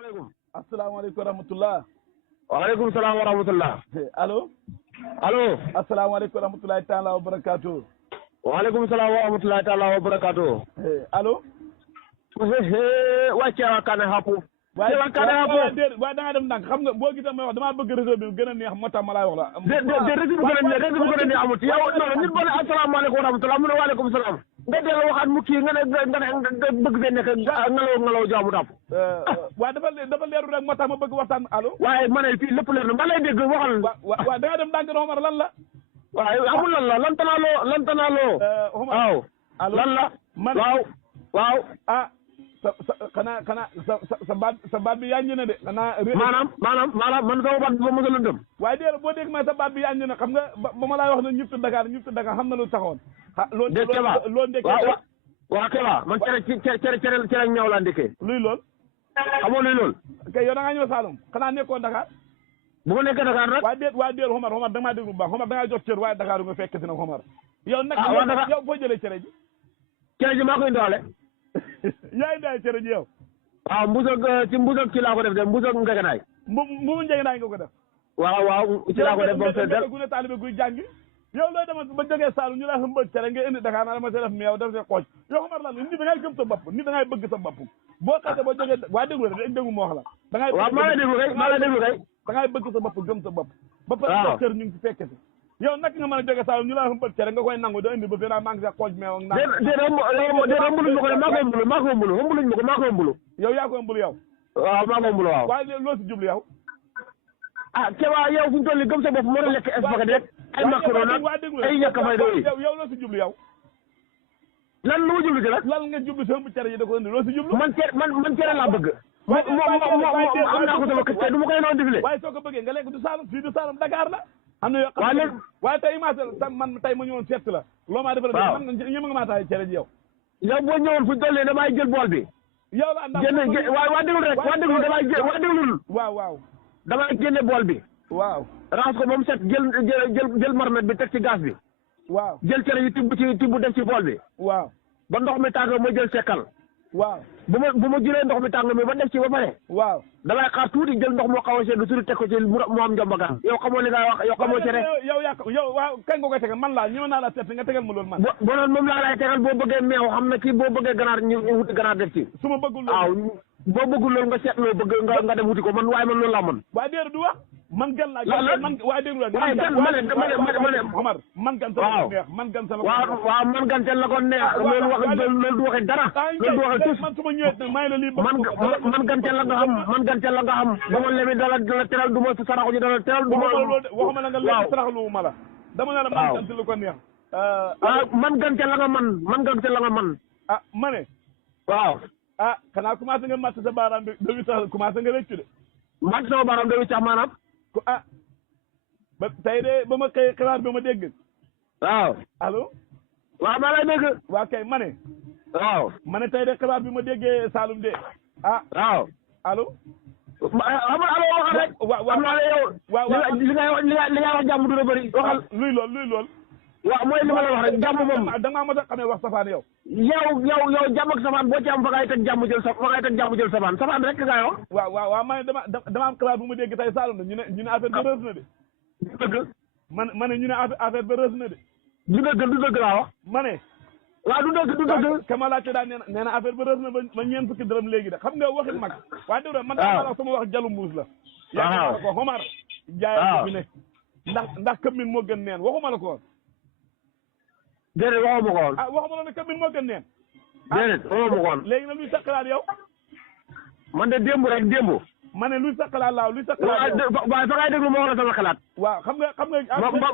asalaamaaleykum wa rahmatulah. waaleykum salaam wa rahmatulah. allo. allo. asalaamaaleykum wa rahmatulahi taala wa barakaatu. waaleykum salaam wa rahmatulahi taala wa barakaatu. allo. waa Ceewa Kane Hapu. waaye Ceewa Kane Hapu. waaye da nga dem ndànk xam nga boo gisee may wax damaa bëgg réseau bi gën a neex moo tax ma laay wax la. de réseau bu gën a neex réseau bu gën a neex amut yow non nit ba ne asalaamaaleykum wa rahmatulah mu ne waaleykum salaam. nga dellu waxaat mu kii nga ne bëgg fee nekk ngelaw jaamu dàpp. waaw dafa leeru rek moo tax ma bëgg waxtaan allo. waaye ma ne fii lépp leer na ma lay dégg waxal. waaw da nga dem ndànk na Omar lan la. waaye amul lan la lantanaaloo. waaw. lan la. waaw. xanaa sa baat bi yaa ngi ne de xanaa. maanaam man sama baat bi ba mos a lëndëm. waaye déedéet boo dégg ma sa baat bi yaa ngi ne xam nga ba ma laay wax ne ñëpp Dakar xam na lu taxoon. de Keba loo ndekkee waaw Keba man cere ñaw laa ndekkee. luy lool. xamoo luy lool. kay yow da ngaa ñëw Saloum xanaa nekkoon Dakar. bu ma nekkee Dakar nag. waa déet Omar da nga maa déglu bu baax Omar da ngaa jox cër waaye Dakar nga fekk si nag Omar. yow nag yow foo jëlee cere ji. cere ji maa koy indaale. yaa ngi daay cere ji yow. waaw mbuusag ci laa ko def de mbuusag ngegenaay. mbuumu ngegenaay nga ko def. waaw ci laa ko def ba mu fees del. gu ne taalibe guy jàngi yow looy demal ba jógee Saalum ñu laa xëmbal cere nga indi Dakar na dama see def meew def see xooj yow xamar lan nit da ngay gëm sa bopp nit da ngay bëgg sa bopp boo xasee ba jógee waa déglu rek déglu moo wax la da ngay waaw maa ngi déglu kay da ngay bëgg sa bopp gëm sa bopp ba pare kër ñu ngi ci fekke si yow nag nga mën a jógee Saalum ñu laa xëmbal cere nga koy nangu da indi ba fii naa maa ngi see xooj meew ak déedéet ëmbuluñ ma ko de maa ko ëmbulu yow yaa ko ëmbulu yow waaw maa ko ëmbulu waaw waaye loo si jublu yow Keba yow fu mu toll nii gëm sa bopp mën a lekk spaghetti rek ay macaroni nag ay ñàkk fay doy yow loo si jublu yow lan lu ma jublu ci la lan nga jublu sa ëmb cere yi da ko indi loo si jublu man cere laa bëgg am naa ko sama kër du ma koy noonu defile waaye soo ko bëggee nga lekk du Saalum fii du Saalum Dakar la am na yoo xam ne waaye tey man tey ma ñëwoon seet la loo maa defal man ñëma nga maa tax cere ji yow boo ñëwoon fu ñu toll nii damay jël bool bi yow la ànda waa déglu rek waa déglul waaw damay génne bool bi waaw raxas ko ba mu set jël marmet bi teg ci gaz bi waaw jël cere yi tibb def ci bool bi waaw ba ndox mi tàng ma jël sekkal waaw bu ma jëlee ndox mi tàng mi ba def ci ba pare waaw damay xaar tuuti jël ndox moo xaw a sedd suñu teg ko ci mu am njombagaan yow xamoo li nga wax yow xamoo cere yow waaw kañ nga koy tegal man laa ñëw naa la seet nga tegal ma loolu man bo noonu moom laa lay tegal boo bëggee meew xam na ci boo bëggee ganaar ñu wuti ganaar def ci su ma bëggul waaw boo bëggul loolu nga seet loo bëgg nga dem wuti ko man waaye man loolu laa mën waaye déedéet du wax man gan laa man waaye déglu la waaye gan ma ne Omar man gan sa la ko neex man gan sa la ko neex waaw man gan sa la ko neex loolu du waxe dara loolu du waxe tous man su ma ñëwee nag maa ngi la lii man gan ca la nga xam ba ma lemi dala teral du ma saraxu ñu dala teral du ma waxuma la nga lekk saraxlu ma la dama ne la man gan sa la ko neex man gan ca la nga man gan ca la nga man ma ne waaw xanaa commencé nga matt sa baaraam bi dawi tax commencé nga rëccu de matt sama baaraam dawi tax maanaam ba tey de ba ma xëy xibaar bi ma dégg waaw allo waaw maa lay dégg waa kay ma ne waaw ma ne tey de xibaar bi ma déggee Saloum de waaw allo xam allo waxal rek xam naa ne yow li ngay wax jàmm du la bëri waxal luy lool waaw mooy li ma la wax rek jàmm moom da ngaa mos a xamee wax safaan yow yow jàmm ak safaan boo ci am fa ngay teg jàmm jël safaan rek ngay wax waaw ma ne dama am xibaar bu ma dégg tey Saloum de ñu ne affaire ba rës na de dëgg ma ne ñu ne affaire ba rës na de du dëgg laa wax ma ne waaw du dëgg kama laajte daal nee na affaire ba rës na ba ñeent fukki dërëm léegi de xam nga waxin mag waaye dégg man daa wax sama wax jalu mbuus la yaa ngi ko Omar jaay fi ne ndax këmmin moo gën neen waxuma la ko woon déedéet waxuma ko woon waxuma la ne këmmin moo gën neen déedéet waxuma ko woon léegi nag luy sa xalaat yow man de démb ma ne luy sa xalaat laaw luy sa xalaat waaw fa ngay déglu ma wax la sama xalaat waaw xam nga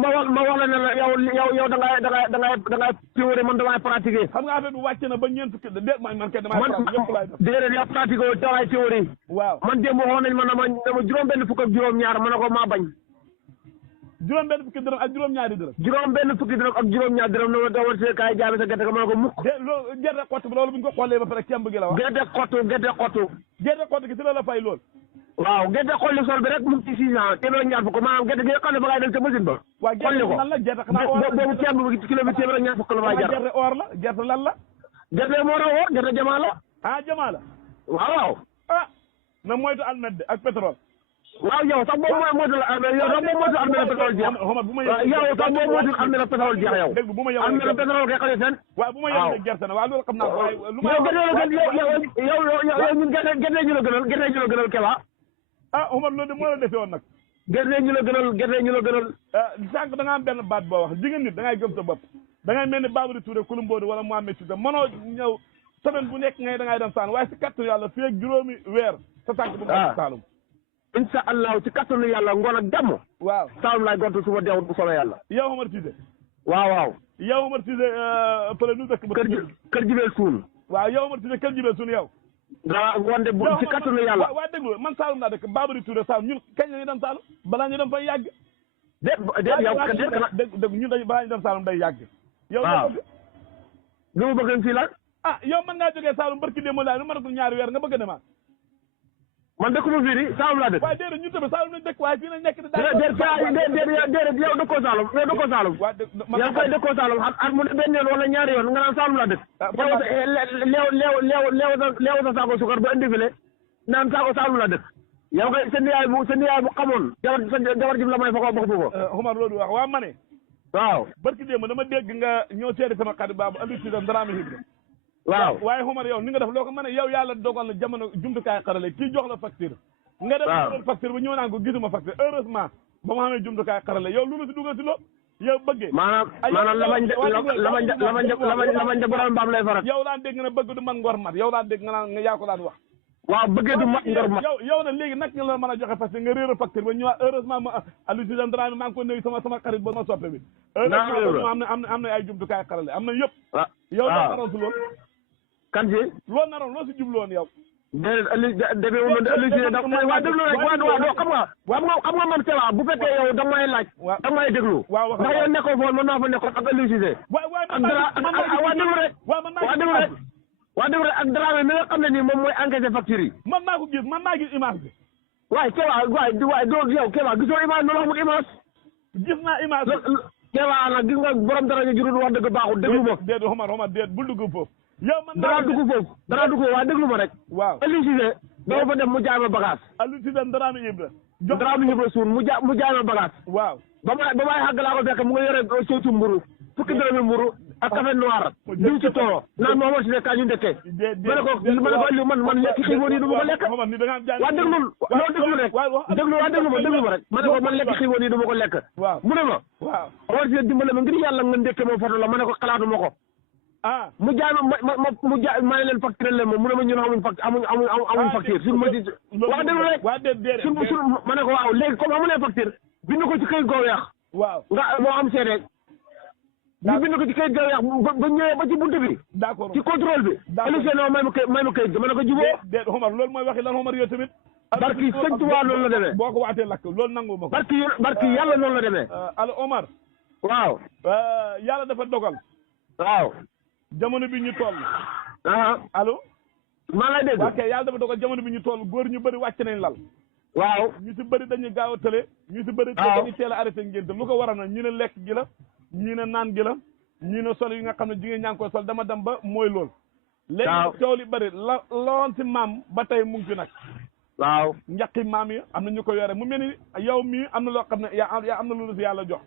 ma wax la ne la yow da ngay théorie man damay pratiquer xam nga affaire bi wàcc na ba ñeent fukki déet man kay damay déedéet yow pratiquer damay théorie waaw man démb waxoon nañ ma dama juróom-benn fukk ak juróom-ñaar ma ne ko maa bañ juróom-benn fukki dërëm ak juróom-ñaari dërëm juróom-benn fukki dërëm ak juróom-ñaar dërëm na dawal si kaay jaabi sa gerte ga ma ne ko mukk loolu gerte xott bi loolu bu ñu ko xoolee ba pare cemb gi la wax gerte xott gi si la fay lool waaw gerte xolli sol bi rek mu ngi ci 600 téeméer ak ñaar fukk maanaam gerte gi nga xam ne ba ngay dem ca machine ba xolli ko lan la gerte xanaa or boobu cemb bi kilo bi téeméer ak ñaar fukk la may jar gerte or la gerte lan la gerte moo raw gerte jamaa la jamaa la waaw na moytu almet de ak pétrole. waaw yow sax boo moytu yow sax boo moytu almet pétrole jeex. Omar bu ma yow sax boo moytu almet pétrole jeex yow. dégg bu ma yow almet pétrole kay xale seen. waaw bu ma yow gerte na waaw loolu xam naa ko waaye lu ma yow gerte ñu la gënal Keba. ah Omar loolu de moo la defee woon nag. gerte ñu la gënal. sànq da nga am benn baat boo wax jigéen nit da ngay gëm sa bopp da ngay mel ni Babou Touré Koulimbodi wala Mohamed Cissé mënoo ñëw semaine bu nekk ngay da ngay dem Saalum waaye si kattan yàlla fii ak juróomi weer sa tànk bu mu Saalum. incha allah ci kattanu yàlla ngoon ak jàmm. waaw Saalum laay gontu suba deewut bu soobee yàlla. yow Omar Cissé. waaw. yow Omar Cissé fële nu dëkk ba. kër jibeel suun. waaw yow Omar Cissé kër jibeel suun yow. waaw ngoon de bu ci kattanu yàlla. waaw déglu man Saalum laa dëkk Babou Touré Saalum ñun kañ la ñuy dem Saalum balaa ñu dem fay yàgg. dégg ñun dañu balaa ñu dem Saalum day yàgg. yow li mu bëgg fii la. ah yow mën ngaa jógee Saalum barki démb laa nu mën a ñaari weer nga bëgg a demaat. man dëkkuma fii di Saalum laa dëkk. waaye déedéet ñu tamit Saalum lañ dëkk waaye fii lañ nekk di. déedéet yow dëkkoo Saalum yow dëkkoo Saalum. yow koy dëkkoo Saalum at mu ne benn yoon wala ñaari yoon nga naan Saalum laa dëkk. leew sa saako sukar ba indi file naan saako Saalum laa dëkk. yow koy sa niyaay bu xamoon jabar ji la may fa ko bokk ko. Omar loolu wax waa ma ne. waaw barki démb dama dégg nga ñëw seeti sama xarit baabu Aliou Cissé Dramé Hibra. waaw waaye Omar yow ni nga def loo ko mën a yow yàlla dogal na jamono jumtukaay xarale kii jox la facture. nga def facture ba ñëw naan ko gisuma facture heureusement ba ma xamee jumtukaay xarale yow lu la si dugal si lo yow bëggee. maanaam lamañ de borom mbaam lay faral. yow daan dégg nga ne bëgg du man ngor mat yow daan dégg nga naan nga yaa ko daan wax. waaw bëggee du mat ngor mat. yow nag léegi nag nga la mën a joxe facture nga réer a facture ba ñëwaat heureusement ma Aliou Cissé Dramé maa ngi ko nuyu sama xarit ba ma soppe bi. heureusement am na ay jumtukaay xarale am na yëpp. yow doo naroon si loolu. kan si. loolu naroon loo si jubloon yow. déedéet Aliou Cissé da waa déglu rek waa xam nga man Keba bu fekkee yow da may laaj. da may déglu. ndax yow nekkoo foofu mën naa fa nekkoon ak Aliou Cissé. waa déglu rek. waa déglu rek ak Dramé mi nga xam ne nii moom mooy encaissé facture yi. man maa ko gis man maa gis image bi. waaye Keba waaye doo yow Keba gisoo image noonu xamul image. gis naa image. Keba nag gis nga borom dara ñu jurul wax dëgg baaxul déglu ma. déedéet Omar déet bul dugg foofu. yow man dara dugg foofu waa déglu ma rek. waaw Aliou Cissé doo fa dem mu jaay ma bagage. Aliou Cissé Dramé Hibra. Dramé Hibra suun mu jaay ma bagage. waaw ba may xàgg laa ko fekk mu nga yore soosu mburu fukki dërëmi mburu ak café noir diw ci tooro naan ma Omar Cissé kaa ñu ndekkee ma ne ko Aliou man lekk xiiboon yi du ma ko lekk waa déglul loolu déglu rek déglu ma rek ma ne ko man lekk xiiboon yi du ma ko lekk mu ne ma Omar Cissé dimbale ma ngir yàlla nga ndekkee moom foto la ma ne ko xalaatu ma ko mu jaay mu jaay maa ngi leen facturé leen moom mu ne ma ñun amuñ facture suñu ma ci waa déglu rek suñ ma ne ko waaw léegi comme amu leen facture bind ko ci këyit goo weex nga moo am seede ñu bind ko ci këyit goo weex ba ñëwee ba ci buntu bi ci contrôle bi Aliou Cissé non may ma këyit ma ne ko juboo déet Omar loolu mooy waxi lan Omar yow tamit barki sëñ Tuubaa loolu la demee boo ko waatee lakk loolu nangu ma ko barki yàlla noonu la demee allo Omar waaw yàlla dafa dogal waaw jamono bi ñu toll allo maa lay dégg ok yàlla dafa dogal jamono bi ñu toll góor ñu bëri wàcc nañ lal waaw ñu si bëri dañuy gaaw a tële ñu si bëri dañuy teel a arrêté ngénte lu ko waral na ñu ne lekk gi la ñu ne naan gi la ñu ne sol yi nga xam ne jigéen ñaa ngi koy sol dama dem ba mooy lool léegi coow li bëri la loon si maam ba tey mu ngi fi nag waaw njaqi maam yi am na ñu ko yore mu mel ni yow mii am na loo xam ne yaa am na lu la si yàlla jox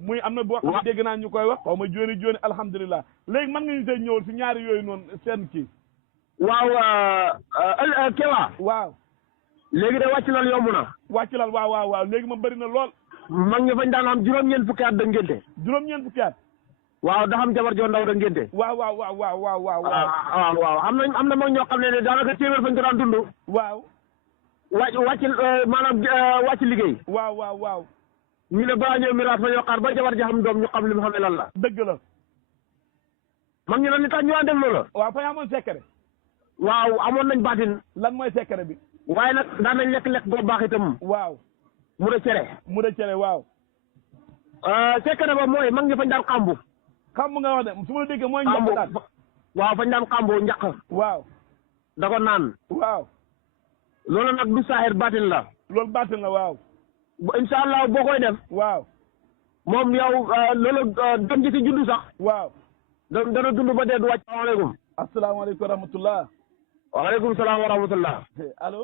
muy am na boo xam ne dégg naa ñu koy wax xaw ma jooni alhamdulilah léegi mën nga ñu see ñëwal si ñaari yooyu noonu seen kii waaw Keba waaw léegi de wàcc lal yomb na wàcc lal waaw léegi ma bëri na lool mag ñi fañ daan am juróom-ñeent fukki at da ngénte juróom-ñeent fukki at waaw da xam jabar joo ndaw da ngénte waaw am na mag ñoo xam ne daanaka téeméer fañ ko daan dund waaw wàcc maanaam wàcc liggéey waaw ñu ne balaa ñëw miraas fa ñoo xaar ba jabar ji xam doom ñu xam li mu xamee lan la dëgg la mag ñu ne li tax ñu waan def loola waaw fa amoon secret waaw amoon nañ baatin lan mooy secret bi waaye nag daan nañ lekk boo baax itam waaw mu de cere waaw secret ba mooy mag ñi fañ daan xambu nga wax de su ma la déggee mooy njaq daal waaw fañ daan xambu njaq waaw da ko naan waaw loolu nag du saaxir baatin la loolu baatin la waaw incha allah boo koy def waaw moom yow loolu doom ji si juddu sax waaw dana dund ba dee du wàcc. asalaamaaleykum asalaamaaleykum wa rahmatullah waaleykum salaam wa rahmatullah allo